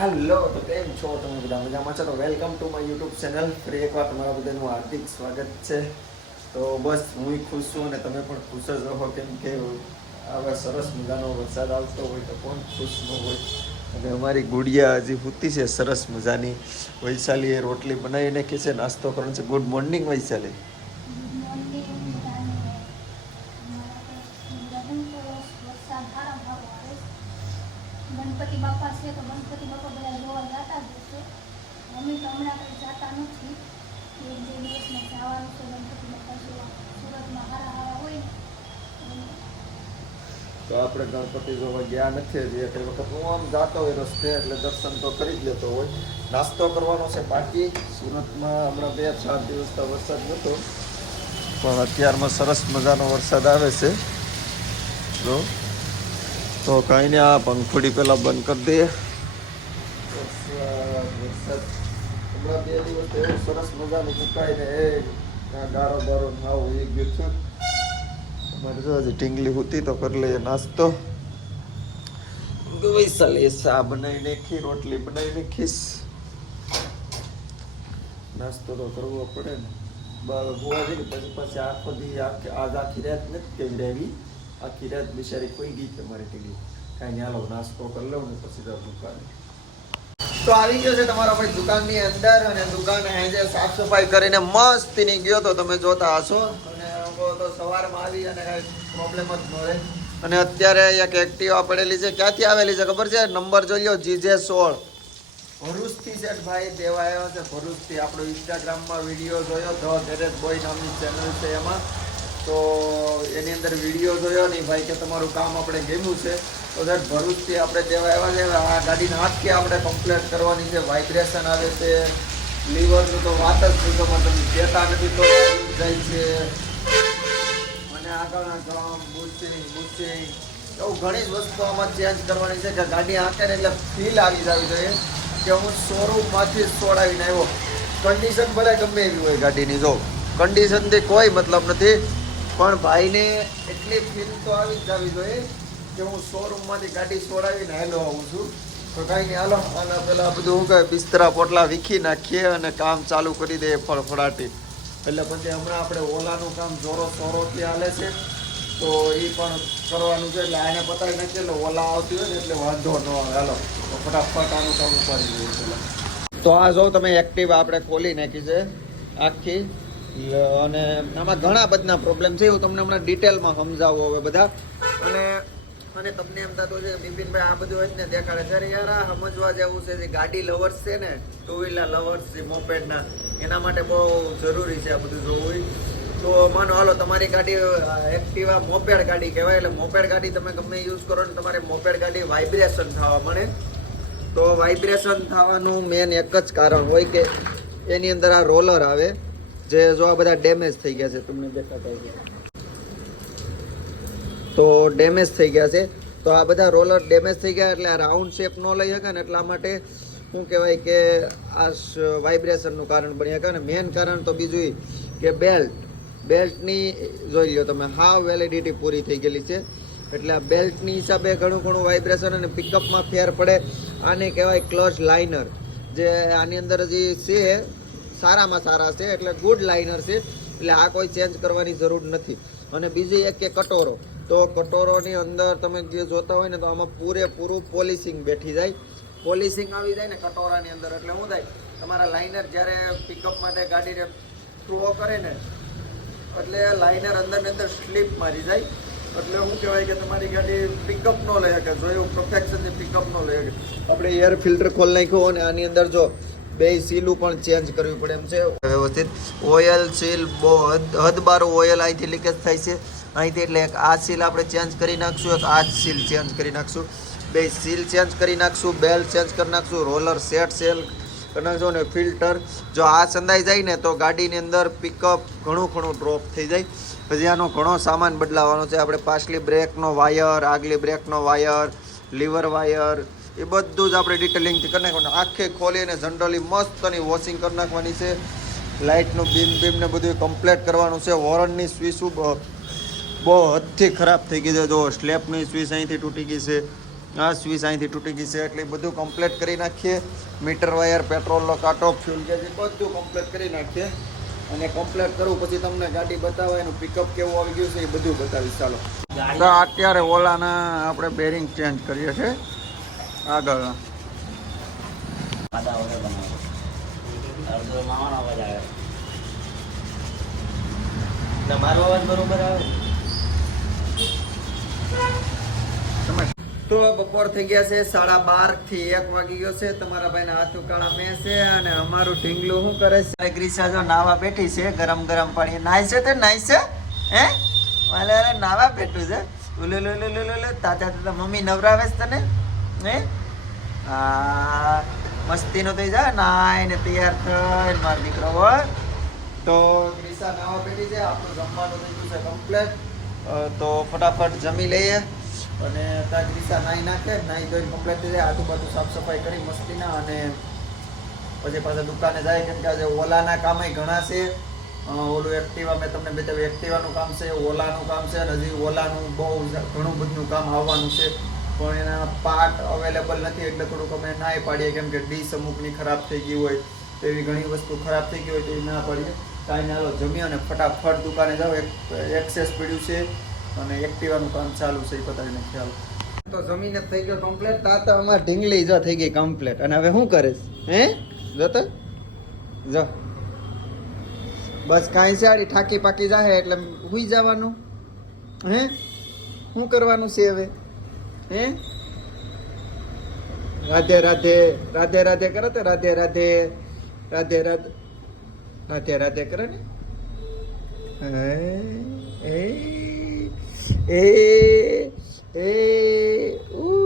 Hello તો કેમ છો તમે બધા? મજામાં છો? તો welcome to my YouTube channel ફરી એકવાર તમારા બધાનું હાર્દિક સ્વાગત છે. તો બસ, હું ખુશ છું અને તમે પણ ખુશ જ રહો. કેમ કે આવા સરસ મજાનો વરસાદ આવતો હોય તો કોણ ખુશ ન હોય? અને અમારી ગુડિયા હજી સૂતી છે, સરસ મજાની. વૈશાલીએ રોટલી બનાવીને કે છે, નાસ્તો કરવાનો છે. Good morning Vaishali. ગણપતિ બાપા છે તો ગણપતિ બાપા બધા જોવા જતા જ હશે. મમ્મી તો હમણાં કંઈ જતા નથી. એક બે દિવસમાં જવાનું છે ગણપતિ બાપા જોવા. સુરતમાં હારા હારા હોય તો આપણે ગણપતિ જોવા ગયા નથી હજી. એટલે વખત હું આમ જાતો હોય રસ્તે, એટલે દર્શન તો કરી જ લેતો હોય. નાસ્તો કરવાનો છે બાકી. સુરતમાં હમણાં બે ચાર દિવસ તો વરસાદ નહોતો પણ અત્યારમાં સરસ મજાનો વરસાદ આવે છે. જો. તો કાંઈ નહીં આ પંખુડી પહેલાં બંધ કરી દઈએ. હમણાં બે દિવસ એવું સરસ મજાનું મુકાઈને એ ગારો ગારો નાવ એ ગયું છું. અમારે જો હજી ટીંગલી હતી તો કરી લઈએ નાસ્તો. વૈશાલી ચા બનાવી નાખી? રોટલી બનાવી નાખીશ. નાસ્તો તો કરવો પડે ને. બસ હોવા જઈને પછી પછી આખો દી આખી આજ આખી રાત નથી કેવી રહેવી આખી રાત બિચારી કોઈ ગઈ છે મારી ટીવી કાંઈ ના નાસ્તો કરી લઉં ને પછી તો દુકાને. તો આવી ગયો છે તમારો ભાઈ દુકાનની અંદર અને દુકાન હેજે સાફ સફાઈ કરીને મસ્તીની ગયો તો તમે જોતા હશો. અને તો સવારમાં આવી અને પ્રોબ્લેમ જ ન રહે. અને અત્યારે એક એક્ટિવા પડેલી છે. ક્યાંથી આવેલી છે ખબર છે? નંબર જોઈ લો, જીજે સોળ. ભરૂચથી છે ભાઈ, દેવાયો છે ભરૂચથી. આપણો ઇન્સ્ટાગ્રામમાં વીડિયો જોયો. ધ ધેરેજ બોય નામની ચેનલ છે એમાં. તો એની અંદર વીડિયો જોયો નહીં ભાઈ કે તમારું કામ આપણે ગમ્યું છે, તો સાહેબ ભરૂચથી આપણે દેવા આવ્યા છે, આ ગાડીને હાથથી આપણે કમ્પ્લેટ કરવાની છે વાઇબ્રેશન આવે છે લીવરનું તો વાત જ નહીં તમે તમે કહેતા નથી તો જાય છે. અને આગળના ડ્રમ બુસ્ટિંગ બુસ્ટિંગ એવું ઘણી જ વસ્તુ આમાં ચેન્જ કરવાની છે કે ગાડી હાંકે ને એટલે ફીલ આવી જવી જોઈએ કે હું શોરૂમમાંથી જ છોડાવીને આવ્યો. કન્ડિશન ભલે ગમે એવી હોય ગાડીની, જો. કન્ડિશનથી કોઈ મતલબ નથી. પણ ભાઈને એટલી ફીલ તો આવી જ જવી જોઈએ કે હું શોરૂમમાંથી ગાડી છોડાવીને હાલો આવું છું. તો કાંઈ નહીં, હાલો. આના પહેલાં બધું શું કહે, બિસ્તરા પોટલા વીખી નાખીએ અને કામ ચાલુ કરી દઈએ ફળફળાટી એટલે પછી હમણાં આપણે ઓલાનું કામ જોરો શોરોથી હાલે છે. તો એ પણ કરવાનું છે, એટલે આને પતાવી નાખીએ, એટલે ઓલા આવતી હોય ને એટલે વાંધો ન આવે. હાલો. તો ફટાફટ આનું કામ ઉપાડી દઈએ. તો આ જો તમે એક્ટિવ આપણે ખોલી નાખી છે, આખી. અને આમાં ઘણા બધા પ્રોબ્લેમ છે, એવું તમને હમણાં ડિટેલમાં સમજાવો હવે બધા. અને અને તમને એમ થતું છે બિપિનભાઈ, આ બધું જ ને, દેખાડે ત્યારે યાર, આ સમજવા જેવું છે, જે ગાડી લવર્સ છે ને ટુ વ્હીલર લવર્સ જે મોપેડના એના માટે બહુ જરૂરી છે આ બધું જોવું. તો માનો, હાલો, તમારી ગાડી એક્ટિવા મોપેડ ગાડી કહેવાય, એટલે મોપેડ ગાડી તમે ગમે યુઝ કરો ને, તમારે મોપેડ ગાડી વાઇબ્રેશન થવા મળે. તો વાઇબ્રેશન થવાનું મેન એક જ કારણ હોય કે એની અંદર આ રોલર આવે. જે જો આ બધા ડેમેજ થઈ ગયા છે, તમને દેખાતા હશે. તો ડેમેજ થઈ ગયા છે. તો આ બધા રોલર ડેમેજ થઈ ગયા એટલે આ રાઉન્ડ શેપ ન લઈ શકે ને એટલા માટે શું કહેવાય કે આ વાઇબ્રેશનનું કારણ બની શકે અને મેન કારણ તો બીજું કે બેલ્ટ બેલ્ટની જોઈ લો તમે, હાવ વેલિડિટી પૂરી થઈ ગયેલી છે. એટલે આ બેલ્ટની હિસાબે ઘણું ઘણું વાઇબ્રેશન અને પિકઅપમાં ફેર પડે. આને કહેવાય ક્લચ લાઇનર જે આની અંદર જે છે સારામાં સારા છે, એટલે ગુડ લાઇનર છે, એટલે આ કોઈ ચેન્જ કરવાની જરૂર નથી. અને બીજી એક કે કટોરો. તો કટોરોની અંદર તમે જે જોતા હોય ને, તો આમાં પૂરેપૂરું પોલિશિંગ બેઠી જાય. પોલિશિંગ આવી જાય ને કટોરાની અંદર, એટલે શું થાય, તમારા લાઇનર જ્યારે પિકઅપ માટે ગાડીને થ્રો કરે ને, એટલે લાઇનર અંદરની અંદર સ્લીપ મારી જાય. એટલે શું કહેવાય કે તમારી ગાડી પિકઅપ ન લઈ શકે, જો એવું પિકઅપ ન લઈ શકે. આપણે એર ફિલ્ટર ખોલી નાખ્યું અને આની અંદર જો બે સીલું પણ ચેન્જ કરવી પડે એમ છે. વ્યવસ્થિત. ઓઇલ સીલ બહુ હદ હદ બારું ઓઇલ અહીંથી લીકેજ થાય છે. અહીંથી એટલે એક આ સીલ આપણે ચેન્જ કરી નાખશું, એક આ સીલ ચેન્જ કરી નાખશું. બે સીલ ચેન્જ કરી નાખશું બેલ ચેન્જ કરી નાખશું રોલર સેટ સેલ કરી નાખશું અને ફિલ્ટર જો આ સંદાઈ જાય ને તો ગાડીની અંદર પિકઅપ ઘણું ઘણું ડ્રોપ થઈ જાય. પછી આનો ઘણો સામાન બદલાવાનો છે. આપણે પાછલી બ્રેકનો વાયર આગલી બ્રેકનો વાયર લીવર વાયર એ બધું જ આપણે ડિટેલિંગથી કરી નાખવાનું. આખે ખોલીને જનરલી મસ્તની વોશિંગ કરી નાખવાની છે. લાઇટનું બીમ બીમ ને બધું કમ્પ્લીટ કરવાનું છે. વોરનની સ્વિચું બહુ હદથી ખરાબ થઈ ગઈ છે. જો સ્લેપની સ્વીચ અહીંથી તૂટી ગઈ છે, આ સ્વીચ અહીંથી તૂટી ગઈ છે, એટલે બધું કમ્પ્લીટ કરી નાખીએ. મીટર વાયર પેટ્રોલનો કાંટો ફ્યુલ ગેજ બધું કમ્પ્લીટ કરી નાખીએ. અને કમ્પ્લીટ કરું પછી તમને ગાડી બતાવે, એનું પિકઅપ કેવું આવી ગયું છે, એ બધું બતાવીશ. ચાલો. અત્યારે ઓલાના આપણે બેરિંગ ચેન્જ કરીએ છીએ. અડધો માવાનો અવાજ બરોબર આવે? તો બપોર થઈ ગયા છે સાડા બારથી એક વાગી ગયો છે. તમારા ભાઈના હાથ ઉકાળા મેં છે અને અમારું ઢીંગલું શું કરે છે? ગ્રીસા જો નાવા બેઠી છે ગરમ ગરમ પાણી. નાય છે તે નાય છે? હે? મારે નાવા બેઠું છે. ઉલે લે લે લે લે લે તાતા તાતા મમ્મી નવરાવે છે તને? હે આ, મસ્તીનો થઈ જાય નાય ને તૈયાર થઈને મારો દીકરો હોય. તો ગ્રીસા નાવા પેટી છે, આપણું જમવાનું થઈ ગયું છે કમ્પ્લેટ તો ફટાફટ જમી લઈએ. અને ત્યાં ગ્રીસા નાહી નાખે નાહી ધોઈને કમ્પ્લેટ થઈ જાય. આજુબાજુ સાફ સફાઈ કરી મસ્તીના અને પછી પાછા દુકાને જાય. કેમ કે આજે ઓલાના કામે ઘણા છે. ઓલું એક્ટિવા, મેં તમને બતાવ્યું એક્ટિવાનું કામ છે, ઓલાનું કામ છે અને હજી ઓલાનું બહુ ઘણું બધું કામ આવવાનું છે. પણ એના પાર્ટ અવેલેબલ નથી એટલે થોડુંક અમે ના પાડીએ. કેમ કે ડીશ અમુકની ખરાબ થઈ ગઈ હોય તો એવી ઘણી વસ્તુ ખરાબ થઈ ગઈ હોય તો એ ના પાડીએ. કાંઈ ના લો જમી અને ફટાફટ દુકાને જાઓ. એક એક્સેસ પડ્યું છે અને એક્ટિવાનું કામ ચાલુ છે, એ પતાવીને ખ્યાલ. તો જમીને થઈ ગયો કમ્પ્લેટ તા તો અમાર ઢીંગલી જો થઈ ગઈ કમ્પ્લેટ અને હવે શું કરીશ? હે? જો તો જો. બસ કાંઈ આડી ઠાકી પાકી જાહે એટલે હુઈ જવાનું. હે? શું કરવાનું છે હવે? હે રાધે રાધે રાધે રાધે કરો તો રાધે રાધે રાધે રાધે રાધે રાધે કરો ને હે એ એ એ ઉ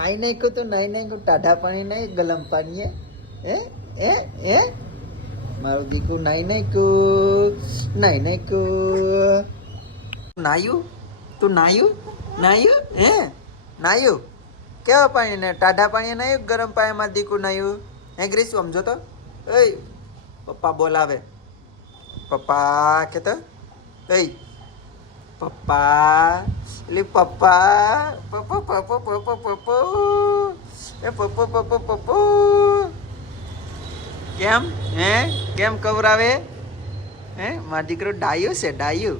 નાઈ નાખ્યું તો નાઈ નાખ્યું, ટાઢા પાણી નહીં ગલમ પાણીએ હે? હે? એ મારું દીકુ નાઈ નાખ્યું નાઈ નાખ્યું. નાયું? તું નાયું? નાયું? હે? નાયું? કેવા પાણી ને ટાઢા પાણી નહીં ગરમ પાણીમાં દીકુ નાયું. હે ગ્રીસ સમજો તો એ પપ્પા બોલાવે. પપ્પા કે તો એય પપ્પા એટલે પપ્પા પપ્પા પપ્પા પપ્પા પપ્પા એ પપ્પા પપ્પા પપ્પા કેમ હે કેમ કવરાવે હે મારો દીકરો ડાયો છે ડાયુ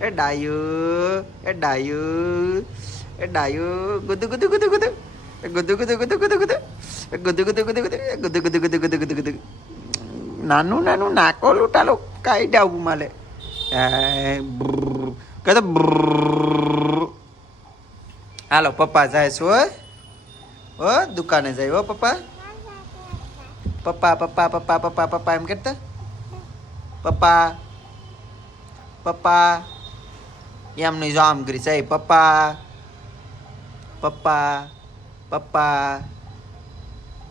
એ ડાયો એ ડાયો એ ડાયો ગુદુ ગુદુ ગુદુ ગુદુ એ ગુદુ ગુદુ ગુદુ ગુદુ ગુદુ એ ગુદુ ગુદુ ગુદુ ગુદુ ગુદુ ગુદુ ગુદુ ગુદુ ગુદુ ગુદુ નાનું નાનું નાકો લૂંટાલો કાઈ ડાવું માલે. કહે તો. હાલો પપ્પા જાય છે હો દુકાને જાય હો પપ્પા પપ્પા પપ્પા પપ્પા પપ્પા પપ્પા એમ કરતા પપ્પા પપ્પા એમની જો કરી જાય પપ્પા પપ્પા પપ્પા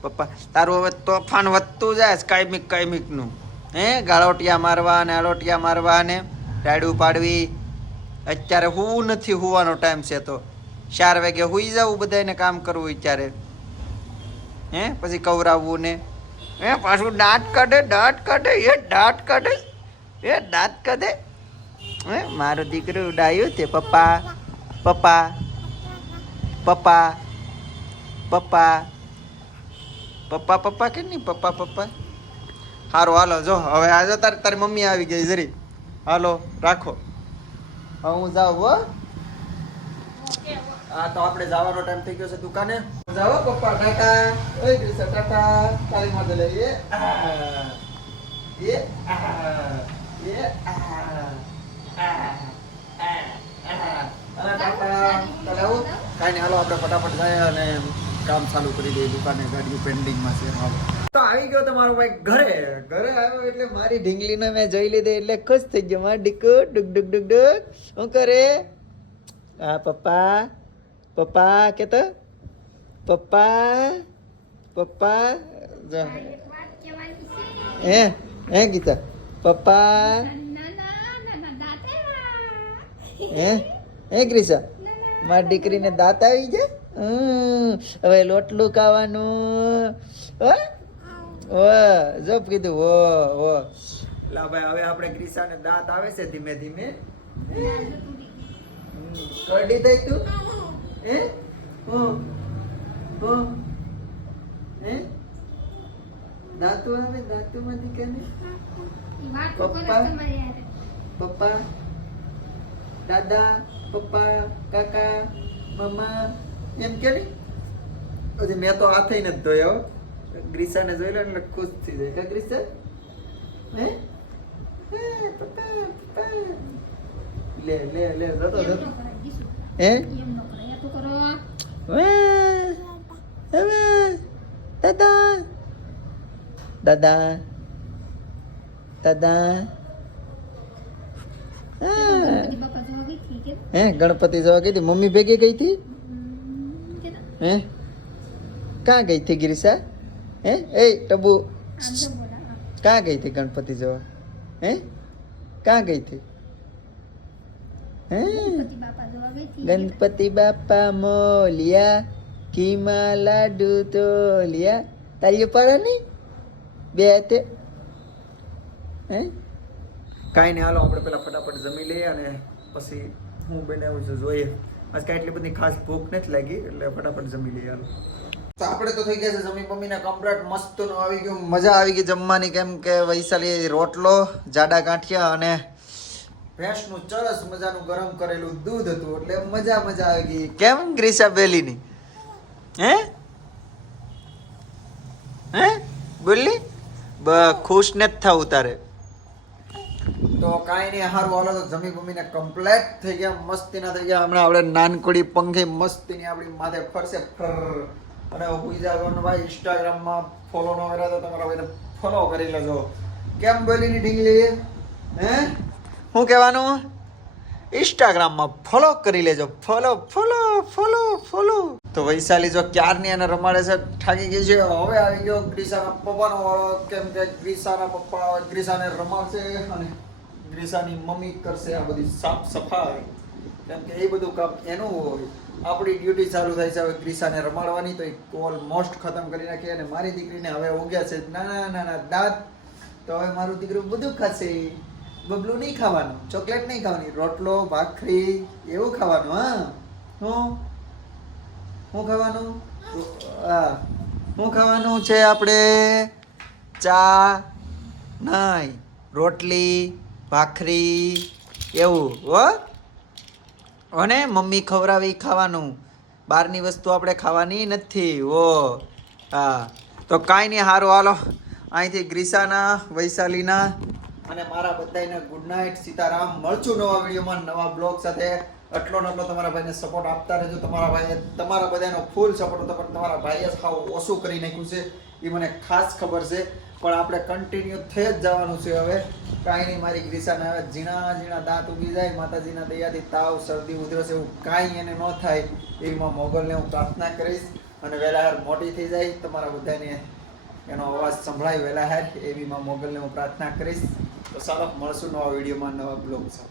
પપ્પા તારું હવે તોફાન વધતું જાય કાયમિક કાયમિકનું હે ગાળોટિયા મારવા ને અળોટિયા મારવા ને રાડું પાડવી અત્યારે હોવું નથી, હોવાનો ટાઈમ છે તો. ચાર વાગે હોઈ જવું બધાને કામ કરવું અત્યારે. હે? પછી કવરાવવું ને. હે, પાછું દાંત કાઢે દાંત કાઢે, એ દાંત કાઢે, એ દાંત કાઢે. હે, મારો દીકરો ડાયું તે, પપ્પા પપ્પા પપ્પા પપ્પા પપ્પા પપ્પા કે નહીં, પપ્પા પપ્પા? સારું હાલો, જો, હવે આજે તારી તારી મમ્મી આવી ગઈ, જરી. હાલો, રાખો. હવે હું જાઉં હો હા તો આપણે જવાનો ટાઈમ થઈ ગયો છે દુકાને જાઓ પપ્પા ટાટા ઓય ગ્રીસા ટાટા તાળી માથે લઈએ એ આ. એ આ. આ. આ. આ. કાંઈ નહીં હાલો આપણે ફટાફટ જાય અને કામ ચાલુ કરી દઈએ દુકાને ગાડીઓ પેન્ડિંગમાં છે હાલો તો આવી ગયો તમારો ભાઈ ઘરે. ઘરે આવ્યો એટલે મારી ઢીંગલીને મેં જોઈ લીધી એટલે ખુશ થઈ ગયો. મારા ડીકુ ડુક ડુક ડુક ડુક. શું કરે? હા પપ્પા. પપ્પા કે તો પપ્પા. પપ્પા. એ હે? ગીતા? પપ્પા. હે? હે ગ્રીસા? મારી દીકરીને દાંત આવી હમ, હવે લોટલું ખાવાનું. હો? વાહ જો કીધું વો વો લા ભાઈ, હવે આપણે ગ્રીસાને દાંત આવે છે ધીમે ધીમે. કરડી દઈ તું. હે? હો હો. હે? દાંતો આવે દાંતો માંથી પપ્પા? પપ્પા? દાદા, પપ્પા, કાકા, મમ્મા, એમ કે મેં તો હાથે નથી ધોયો. ગ્રીસાને જોઈ લે એટલે ખુશ થઈ જાય કા ગ્રીસા હે લે લે લે જતો જતો. હે દાદા દાદા દાદા હા. ગણપતિ જોવા ગઈ હતી હે ગણપતિ જવા ગઈ હતી મમ્મી ભેગી ગઈ હતી હે ક્યાં ગઈ હતી ગિરિશા હે? એ ટબુ. ક્યાં ગઈ હતી ગણપતિ જોવા? હે? ક્યાં ગઈ હતી? હે? ગણપતિ બાપા જોવા ગઈ હતી. ગણપતિ બાપા મોલિયા કીમા લાડુ તોલિયા. તારી પાડો નહીં? બે તે. હે? કાંઈ નહીં હાલો આપણે પેલા ફટાફટ જમી લઈએ અને પછી હું બનાવું છું જોઈએ. આજ કાંઈ એટલી બધી ખાસ ભૂખ નથી લાગી એટલે ફટાફટ જમી લઈએ હાલો. આપણે તો થઈ ગયા છે જમી મમ્મીને કમ્પ્લેટ મસ્તનું આવી ગયું, મજા આવી ગઈ જમવાની. કેમ કે વૈશાલી રોટલો, જાડા કાંઠિયા અને ભેંસનું ચરસ મજાનું ગરમ કરેલું દૂધ હતું. એટલે મજા મજા આવી ગઈ. કેમ ગ્રીસા બેલીની? હે? હે? બોલી ખુશ ને જ થવું તારે. તો કાંઈ નહીં, હારું, હાલો તો જમી બમીને કમ્પ્લેટ થઈ ગયા, મસ્તીના થઈ ગયા. હમણાં આપણે નાનકડી પંખી મસ્તીની આપણી માથે ફરશે ફર. અને બીજા ભાઈ ઇન્સ્ટાગ્રામમાં ફોલો ન કર્યા તો તમારા ભાઈને ફોલો કરી લેજો. કેમ બોલીની ઢીંગલી? હે? શું કહેવાનું? ઇન્સ્ટાગ્રામમાં ફોલો કરી લેજો. ફોલો ફોલો ફોલો ફોલો તો વૈશાલી જો ક્યારની અને રમાડે છે થાકી ગઈ છે. હવે આવી ગયો ગ્રીસાના પપ્પાનો વાળો કેમ કે ગ્રીસાના પપ્પા ગ્રીસાને રમાડશે અને ગ્રીસાની મમ્મી કરશે આ બધી સાફ સફાઈ. કેમ કે એ બધું કામ એનું હોય. આપણી ડ્યુટી ચાલુ થાય છે, હવે ક્રિસાને રમાડવાની તો એ કોલ મોસ્ટ ખતમ કરી નાખી અને મારી દીકરીને હવે ઉગ્યા છે નાના નાના દાંત તો હવે મારું દીકરું બધું ખાશે. બબલું નહીં ખાવાનું, ચોકલેટ નહીં ખાવાની, રોટલો, ભાખરી, એવું ખાવાનું, હા. હું? શું ખાવાનું? હા. શું ખાવાનું છે આપણે ચા નહીં, રોટલી, ભાખરી, એવું, હો? અને મમ્મી ખવડાવી ખાવાનું. બહારની વસ્તુ આપણે ખાવાની નથી. ઓ, હા. તો કાંઈ નહીં સારું હાલો. અહીંથી ગ્રીસાના, વૈશાલીના અને મારા બધાયને ગુડ નાઇટ સીતારામ. મળશું નવા વિડીયોમાં નવા બ્લોગ સાથે. આટલો ને આટલો તમારા ભાઈને સપોર્ટ આપતા રહેજો. તમારા ભાઈએ, તમારા બધાનો ફૂલ સપોર્ટ પણ તમારા ભાઈએ ખાવ ઓછું કરી નાખ્યું છે. એ મને ખાસ ખબર છે. પણ આપણે કન્ટિન્યુ થઈ જ જવાનું છે હવે. કાંઈ નહીં, મારી ગ્રીસાને હવે ઝીણા ઝીણા દાંત ઉગી જાય. માતાજીના દયાથી તાવ, શરદી, ઉધરસ એવું કાંઈ એને ન થાય એમાં મોગલને હું પ્રાર્થના કરીશ. અને વહેલા હાર મોટી થઈ જાય. તમારા બધાને એનો અવાજ સંભળાય વહેલા હાર એવી માં મોગલને હું પ્રાર્થના કરીશ. તો ચાલો, મળશું નવા વિડીયોમાં નવા બ્લોગ સાથે.